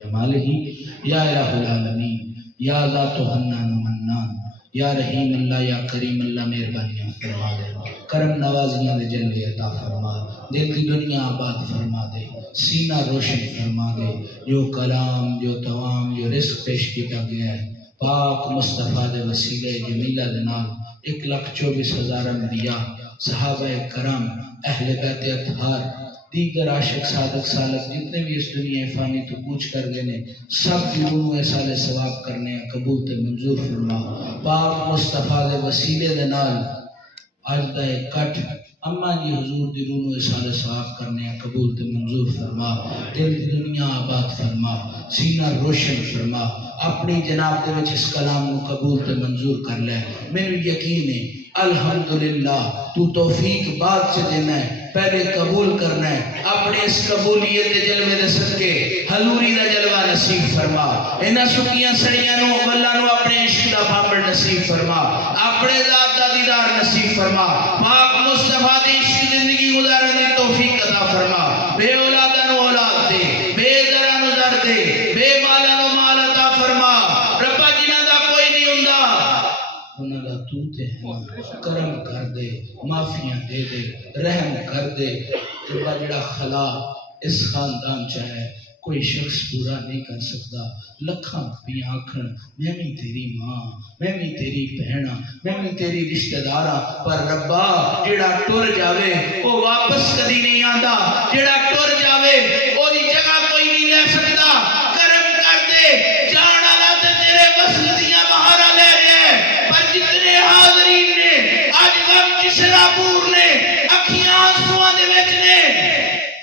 جمالہ یا الہ العالمین یا ذات و حنان و منان یا رحیم اللہ یا کریم اللہ مہربانیاں فرما دے، کرم نوازیاں دے جلوے عطا فرما، دل کی دنیا آباد فرما دے، سینہ روشن فرما دے، جو کلام جو توام جو رزق پیش کیتا گیا ہے پاک مصطفیٰ دے وسیلے جمیلہ دے نال 1,24,000 انبیاء صحابہ کرام اہل بیت اطہار دیگر عاشق صادق سالک جتنے بھی اس دنیا فانی تو کوچ کر گئے نے سب کی روح احسال ثواب کرنے قبول تے منظور فرما، پاک مصطفیٰ دے وسیلے دے نال آج دا ایک کٹ اما جی حضور دی روح احسال ثواب کرنے قبول تے منظور فرما، دل دی دنیا آباد فرما، سینہ روشن فرما، اپنی جناب دے وچ اس کلام کو قبول تے منظور کر لے۔ میرے یقین ہے الحمدللہ تو توفیق بعد سے دینا ہے، پہلے قبول کرنا ہے، اپنے اس قبولیت دے جلوے دے صدقے حضوری دا جلوہ نصیب فرما، انہاں سکیاں سڑیاں نو واللہ نو اپنے عشق دا بامبر نصیب فرما، اپنے ذات دا دیدار نصیب فرما، پاک مصطفیٰ دی عشق زندگی گزارن دی توفیق عطا فرما، بے اولادہ نو اولاد دے، بے ذرہ نو ذر دے، بے مالا نو مال عطا فرما، ربا جنہ دا کوئی نہیں ہوندا انہاں دا تو تے ہے، کرم کر دے، معافیاں دے دے، رحم کر دے، ربا جڑا خلا اس خاندان چاہے کوئی شخص پورا نہیں کر سکتا، لکھاں پیاں آکھن میں بھی تیری ماں، میں بھی تیری بہنا، میں بھی تیری رشتہ دارا، پر ربا جڑا ٹر جاوے وہ واپس کدی نہیں آندا، جڑا ٹر جاوے وہ دی جگہ کوئی نہیں لے سکتا، کرم کر دے، جان والا تے تیرے وصل دیاں بہاراں لے رہے ہیں، پر جتنے حاضرین نے اج غم جسرا پور نے اکھیاں آنسواں دے وچ نے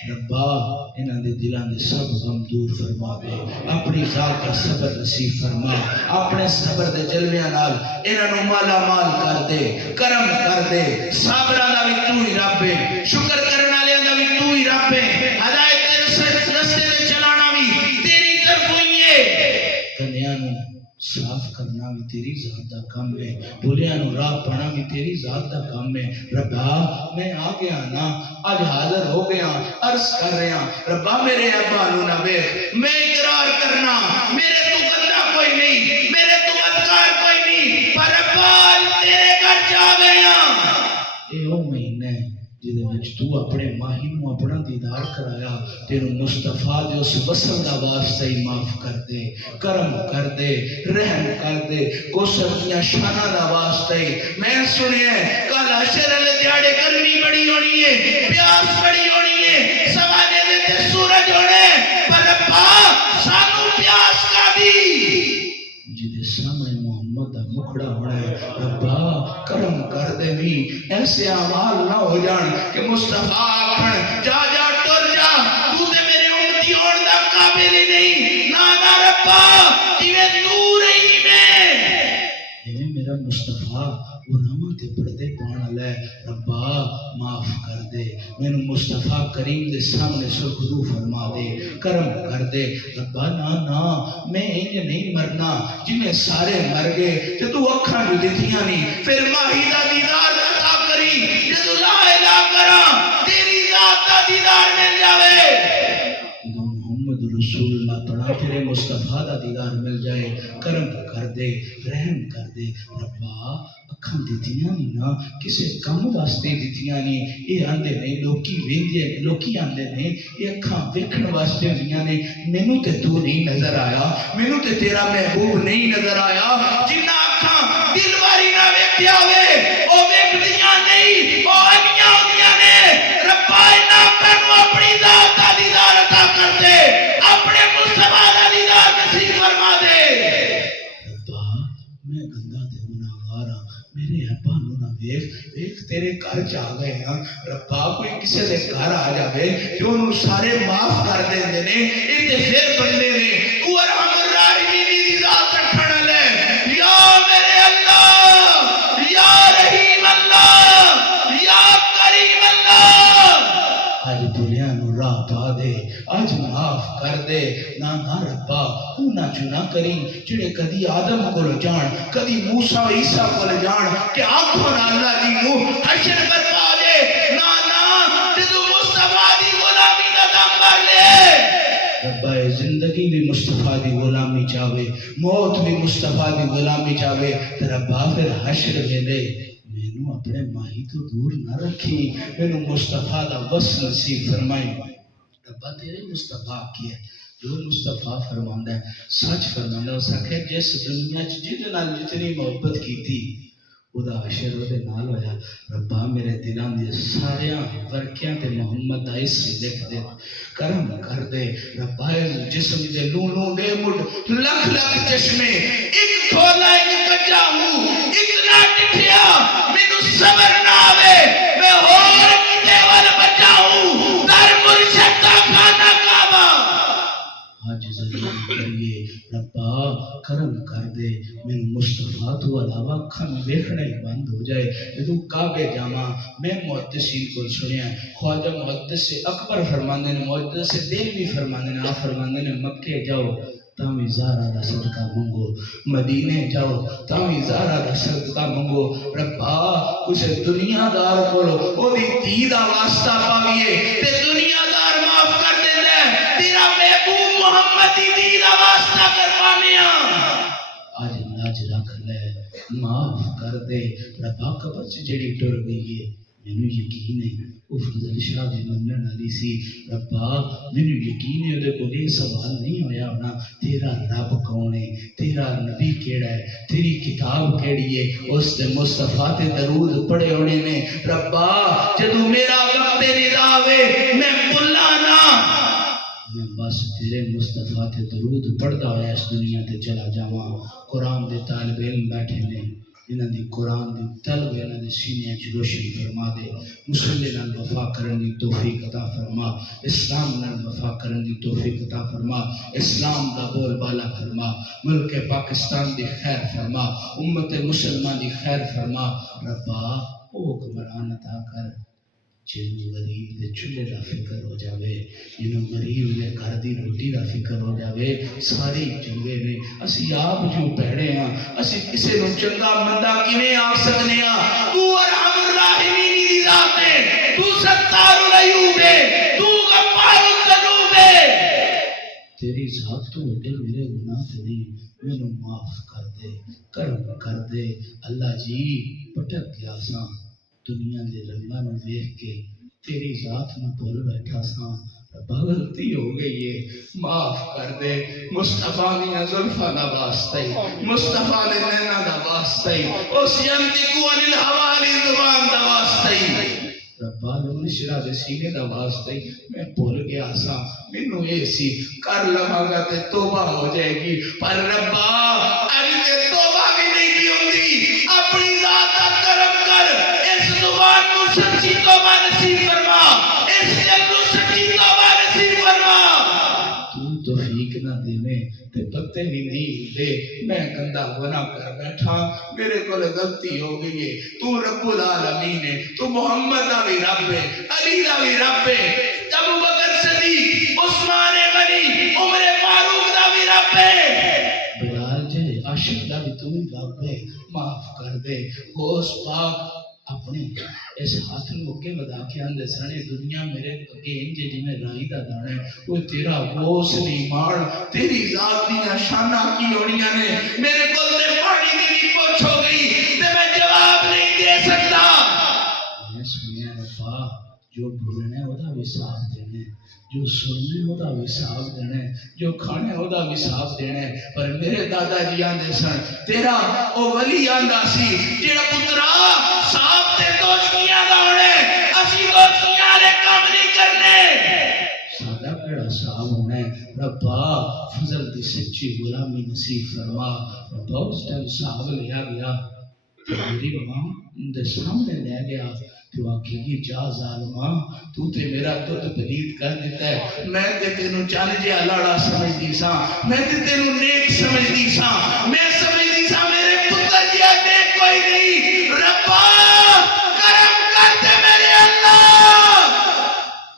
ربا انہاں دے دلاں دے سب غم دور فرما دے، اپنی ذات کا صبر نصیب فرما، اپنے صبر دے جلویاں نال انہاں نو مالا مال کر دے، کرم کر دے، صابراں دا وی تو ہی رب ہے، شکر کرن والیاں دا وی تو ہی رب ہے، ہدایت دے رستے تے چلانا وی تیری طرفوں ہی ہے، کنیاں نو صاف کرنا بھی تیری ذات دا کام ہے، بھولیاں نو راہ پانا بھی تیری ذات دا کام ہے، ربا میں آ گیا نا آج حاضر ہو گیا عرض کر رہے ہیں ربا میرے ابا نو نہ ویکھ، میں اقرار کرنا میرے تو بندہ کوئی نہیں، میرے تو بدکار کوئی نہیں، پر ربا تیرے گھر جا گیا اے او مہینہ جدے وچ تو اپنے ماہی نو اپنا دیدار کرایا، تینو مصطفیٰ دے اس وصل دا واسطہ ہی معاف کر دے، کرم کر دے، رحم کر دے، کوثر دیاں شاناں دا واسطہ ہی میں سنیا ہے کل حشر والے دیہاڑے گرمی بڑی ہونی ہے، پیاس بڑی ہونی ہے، سوانے دے تے سورج ہونے، پر ربا سانو پیاس کا دی جدے سامنے محمد دا مکھڑا ہونا ہے، ربا کرم کر دے بھی ایسے اعمال نہ ہو جان کہ مصطفیٰ آکھن جا جا ٹر جا تو تے میرے امتی ہون دا قابل ہی نہیں، نا ربا جویں تو رہی میں میرا مصطفیٰ گناہاں تے پردے پاون والا ہے، ربا معاف کر دے، مینوں مصطفیٰ کریم دے سامنے سرخرو فرما دے، کرم کر دے، ربا نا میں انج نہیں مرنا جنہیں سارے مر گئے کہ تو اکھاں جو دتیاں نہیں، پھر ماہی دا دیدار عطا کری جدو لا الہ کرا تیری ذات دا دیدار مل جاوے، جدو محمد رسول اللہ پڑھا تیرے مصطفیٰ دا دیدار مل جائے، کرم کر دے، رحم کر دے، ربا اکھاں دیتیاں نہیں نا کسے کم واسطے دیتیاں نہیں، یہ آندے نہیں لوکی ویندے لوکی آندے نہیں یہ اکھاں ویکھن واسطے ہوندیاں نے، مینوں تے تو نہیں نظر آیا، مینوں تے تیرا محبوب نہیں نظر آیا، جنہ اکھاں دل واری نہ ویکھیا ہوئے او ویکھدیاں نہیں، او انیاں ہوندیاں نے، ربا انہاں اکھاں نو اپنی ذات دا دیدار عطا کر دے، اپنے مصطفیٰ دا دیدار نصیب فرما دے، ربا میں گندا تے گناہگار ہاں، میرے ابا نو نہ ویکھ تیرے گھر جا گئے ہاں، ربا کوئی کسے دے گھر آ جاوے کہ انہوں سارے معاف کر دے نے، یہ تے پھر بندے نے تو ارحم الراحمین دی ذات رکھن والے، یا میرے اللہ، یا رحیم اللہ، یا کریم اللہ، آج بھولیاں نو راہ پا دے، آج معاف کر دے، نا ربا نہ چنا کری جڑے کدی آدم کول جان کدی موسیٰ و عیسیٰ کول جان کہ آنکھوں نہ اللہ جی نو حشر برپا دے، نا جدو مصطفیٰ دی غلامی دا دم بھر لے، ربا زندگی زندگی بھی مصطفیٰ دی غلامی چاہے، موت بھی مصطفیٰ دی غلامی چاہے، تیرا پھر حشر ویلے مینوں اپنے ماہی تو دور نہ رکھی، مینوں مصطفیٰ دا وصل نصیب فرمائی۔ ربا تیرے مصطفیٰ کی ہے جو مصطفیٰ فرماندا ہے سچ فرماندا ہے، اس آخر جس دنیا جہدے نال جتنی محبت کی تھی وہ حشر وہ نال ہویا۔ ربا میرے دلاں دے سارے ورکیاں تے محمد دا حصے لکھ دے، کرم کر دے ربا، جسم دے لوں لوں دے مڈ لکھ لکھ چشمے، ایک کھولا ایک کچا ہوں، اتنا ڈٹھیا مینوں صبر نہ آوے، میں ہور کتے ول بچاؤں، در مرشد دا خانہ کعبہ۔ آج ضرور کریے ربا کرم کر دے، میرے مصطفیٰ تو علاوہ کھن ویکھنا ہی بند ہو جائے۔ جدو کعبے جاواں میں محدثین کو سنیا خواجہ محدث اکبر فرماندے نے، محدث دہلوی فرماندے نے، آپ فرماندے نے مکے جاؤ تاوی زہرا دا صدقہ منگو، مدینے جاؤ تاوی زہرا دا صدقہ منگو۔ ربا کچھ دنیا دار کولو او دی دھی دا واسطہ پاویے تے دنیا دار معاف کر دیندا ہے، تیرا محبوب محمد دی دھی دا واسطہ کروانے آج لاج رکھ لے، معاف کر دے ربا۔ قبر چ جڑی ٹر گئی ہے مینوں یقین ہے وہ فضل شاہ دی منن والی سی، ربا مینوں یقین ہے دے کول یہ سوال نہیں ہویا ہونا تیرا رب کون ہے، تیرا نبی کیڑا ہے، تیری کتاب کیڑی ہے، اس دے مصطفیٰ تے درود پڑھے ہونے نے۔ ربا جدوں میرا وقت ندا آوے میں بھلا نہ، میں بس تیرے مصطفیٰ تے درود پڑھدا ہویا اس دنیا تے چلا جاواں۔ قرآن دے طالب علم بیٹھے نے، انہاں دی قرآن دی طلب انہاں دے سینے وچ روشنی فرما دے، مسلے نال وفا کرن دی توفیق عطا فرما، اسلام نال وفا کرن دی توفیق عطا فرما، اسلام دا بول بالا فرما، ملک پاکستان دی خیر فرما، امت مسلمان دی خیر فرما۔ ربا او حکمران عطا کر جنوں غریب دے چولہے دا فکر ہو جاوے، جنوں غریب دے گھر دی روٹی دا فکر ہو جاوے، سارے چنگے نے۔ اسی آپ جو پیڑے ہاں، اسی کسے نوں چنگا مندا کیویں آ سکنے ہاں؟ تو ارحم الراحمین دی ذات ہے، تو ستار العیوب ہے، تو غفار الذنوب ہے، تیری ذات تو وڈے میرے گناہ تے نہیں، مینوں معاف کر دے، کرم کر دے۔ اللہ جی پٹک گیا ساں دنیا دے رنگاں نوں ویکھ کے، تیری ذات نوں بھول بیٹھا ساں، ربا غلطی ہو گئی ہے معاف کر دے۔ مصطفیٰ دیاں زلفاں دا واسطہ ہی، مصطفیٰ دے نیناں دا واسطہ ہی، اس ینطق عن الہویٰ والی زبان دا واسطہ ہی، ربا نشرہ دے سینے دا واسطہ ہی میں بھول گیا ساں، مینوں اے سی کر لواں گا تے توبہ ہو جائے گی، پر ربا اج تے توبہ بھی نہیں دی ہوندی، اپنی ذات دا کرم کر، اس زبان کو سچی توبہ نصیب فرما، اس دل کو سچی توبہ نصیب فرما۔ تو توفیق نہ دے میں تے پتے بھی نہیں دے، میں گندا گناہ کر بیٹھا، میرے کو غلطی ہو گئی ہے، تو رب العالمین ہے، تو محمد دا بھی رب ہے، علی دا بھی رب ہے، ابو بکر صدیق، عثمان غنی، عمر فاروق دا بھی رب ہے، بلال جے عاشق دا بھی تو ہی رب ہے، معاف کر دے۔ غوث پاک اپنے اس ہاتھ موقع بدا کے اندے سنے دنیا میرے اگے انجے جی میں رائی دا دانا ہے، وہ تیرا غوث نہیں مار، تیری ذات دیاں شانہ کی ہونیاں نے، میرے کل دے پانی دی بھی پوچھ ہو گئی تے میں جواب نہیں دے سکتا۔ میں سنیا ربا جو بھولنے ہو دا بھی صاف دینے، جو سننے ہو دا بھی صاف دینے، جو کھانے ہو دا بھی صاف دینے، پر میرے دادا جی آندے سن تیرا او ولی آندہ سی جیڑا پترا صاف تے دوستیاں دا ہونے، اسی دوستیاں لے کام نہیں کرنے، سادہ کڑا صاحب ہونے۔ ربا فضل دی سچی غلامی نصیب فرما۔ ربا اس ٹائم صاحب لیا گیا تو میری ماں دے سامنے لے گیا تو آکھے گی جا ظالماں تو تے میرا دودھ پلید کر دیتا ہے، میں تے تینوں چل جیا لاڑا سمجھدی ساں، میں تے تینوں نیک سمجھدی ساں، میں سمجھدی ساں میرے پتر جیا نیک کوئی نہیں۔ ربا کرم کر دے میرے اللہ،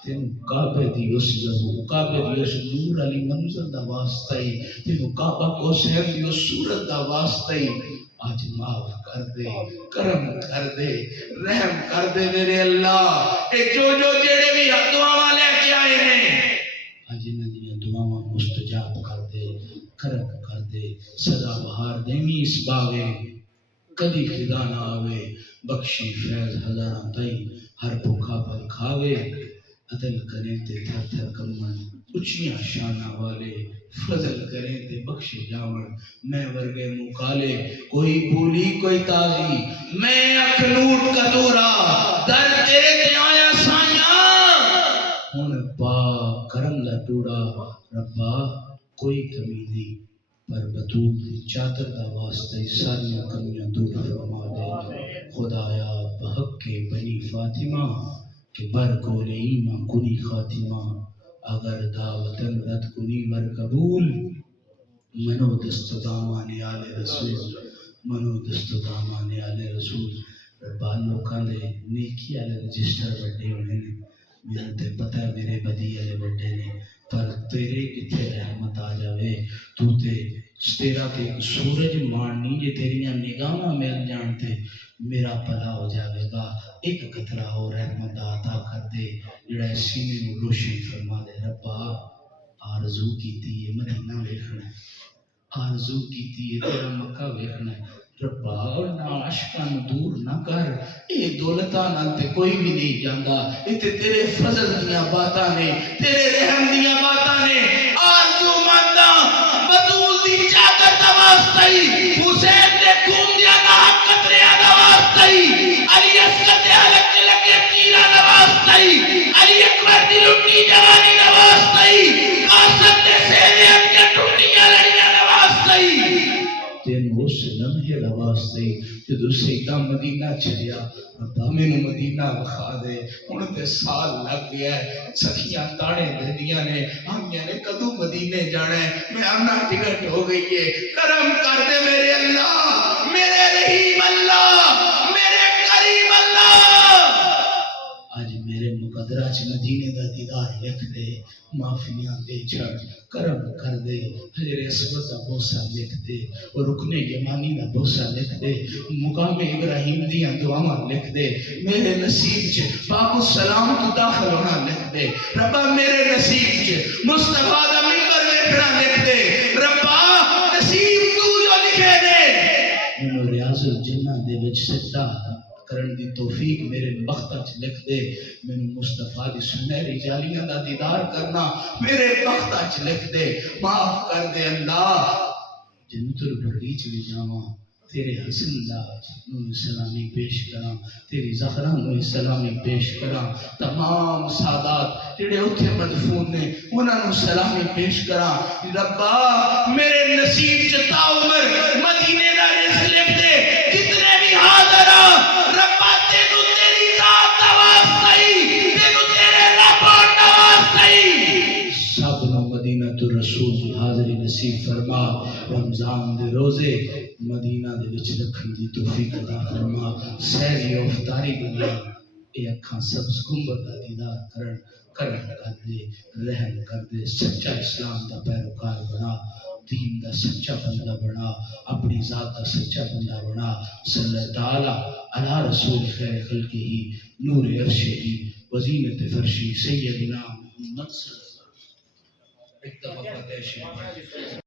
تینوں کعبے دی اس لہو، کعبے دی اس نور علی منظر دا واسطہ ہی، تینوں کعبہ کو سہر دی اس صورت دا واسطہ ہی آج معاف کر دے، کرم کر دے، رحم کر دے میرے اللہ۔ اے جو جڑے بھی دعاواں لے کے آئے نے آج انہاں دی دعاواں مستجاب کر کرم کر دے سدا بہار دیمی اس باغے کدی خدا نہ آوے بخشی فیض ہزاراں تائی ہر بھوکا پر کھاوے عدل کریں تے تھر تھر کمن اچھیاں شانہ والے فضل کریں تے بخشے جاون میں ورگے مکالے کوئی بولی کوئی تازی میں اکھنوٹ کا دورا در تیرے تے آیا سائیاں ہن پا کرم دا ٹوڑا ربا کوئی کمی نہیں پر بطول دی چادر دا واسطے ساریاں کمیاں دور فرما دے خدایا بحق کے بنی فاطمہ کہ بر کول ایمان کنی خاتمہ اگر دعوتن رد کنی ور قبول منو دست دامان آل رسول منو دست دامان آل رسول ربا لوکاں دے نیکی والے رجسٹر بڑے ہونے نے میرے تے پتہ ہے میرے بدی والے بڑے نے پر تیرے کتھے رحمت آ جاوے تو تے تیرا تے سورج ماننی جے تیریاں نگاہاں مل جان تے میرا بھلا ہو جاوے گا ایک قطرہ ہو رحمت عطا کر دے جڑا سینے نوں روشن فرما دے ربا آرزو کیتی ہے مدینہ ویکھنا ہے آرزو کیتی ہے تیرا مکہ ویکھنا ہے ربا اور نہ عشقاں دور نہ کر اے دولتاں نال تے کوئی بھی نہیں جاندا اے تے تیرے فضل دیاں باتاں نے تیرے رحم دیاں باتاں نے آرزو ماندا بطول دی چادر دا واسطہ حسین دے خون دیاں دا قطرے دا واسطہ علی اصغر دے حلق لگے تیرا دا واسطہ علی اکبر دی لٹی جوانی دا واسطہ قاسم دے سینے اکے ٹوٹیاں لڑیاں دا واسطہ تین اس لمحے دا واسطہ جدو سیدہ مدینہ چلیا ربا مینو مدینہ بخا دے ان تے سال لگ گیا ہے سکھیاں تاڑے دے دیا نے آمیاں نے کدو مدینے جانا ہے میں آمنا ٹکٹ ہو گئی ہے کرم کر دے میرے اللہ میرے رحیم اللہ میرے کریم اللہ آج میرے مقدرہ چ مدینے دا دیدار لکھ دے معافیاں دے چھڑ کرم کر دے حجر اسود دا بوسہ لکھ دے اور رکن یمانی دا بوسہ لکھ دے مقام ابراہیم دیاں دعاواں لکھ دے میرے نصیب چ پاک السلام تو داخل ہونا لکھ دے ربا میرے نصیب چ مصطفیٰ دا منبر ویکھنا لکھ دے ربا نصیب تو جو لکھے دے مینوں ریاض الجنہ دے وچ سجدہ کرن دی توفیق میرے بختہ چ لکھ دے مینوں مصطفیٰ دی سنہری جالیاں دا دیدار کرنا میرے بختہ چ لکھ دے معاف کر دے اللہ جنت البقیع چ بھی جاواں تیرے حسن دا نور سلامی پیش کراں تیری زہرا نور سلامی پیش کراں تمام سادات جڑے اتھے مدفون نے انہاں نوں سلامی پیش کراں ربا میرے نصیب چ تا عمر مدینے دا رزق لکھ دے کتنے بھی حاضر ربا تینوں تیری ذات دا واسطہ تینوں تیرے رب دا واسطہ سب نو مدینہ تو رسول دی حاضری نصیب فرما رمضان دے روزے مدینہ دے وچ رکھن دی توفیق عطا فرما سہری و افطاری بنا اے اکھاں سبز گنبد دا دیدار کرن کرم کر دے رحم کر دے سچا اسلام دا پیروکار بنا دین دا سچا بندہ بنا اپنی ذات دا سچا بندہ بنا صلی اللہ تعالی علی رسول خیر خلقہ نور عرشہ وزینت فرشی سیدنا محمد صلی اللہ علیہ وسلم ایک دفعہ فتح شریف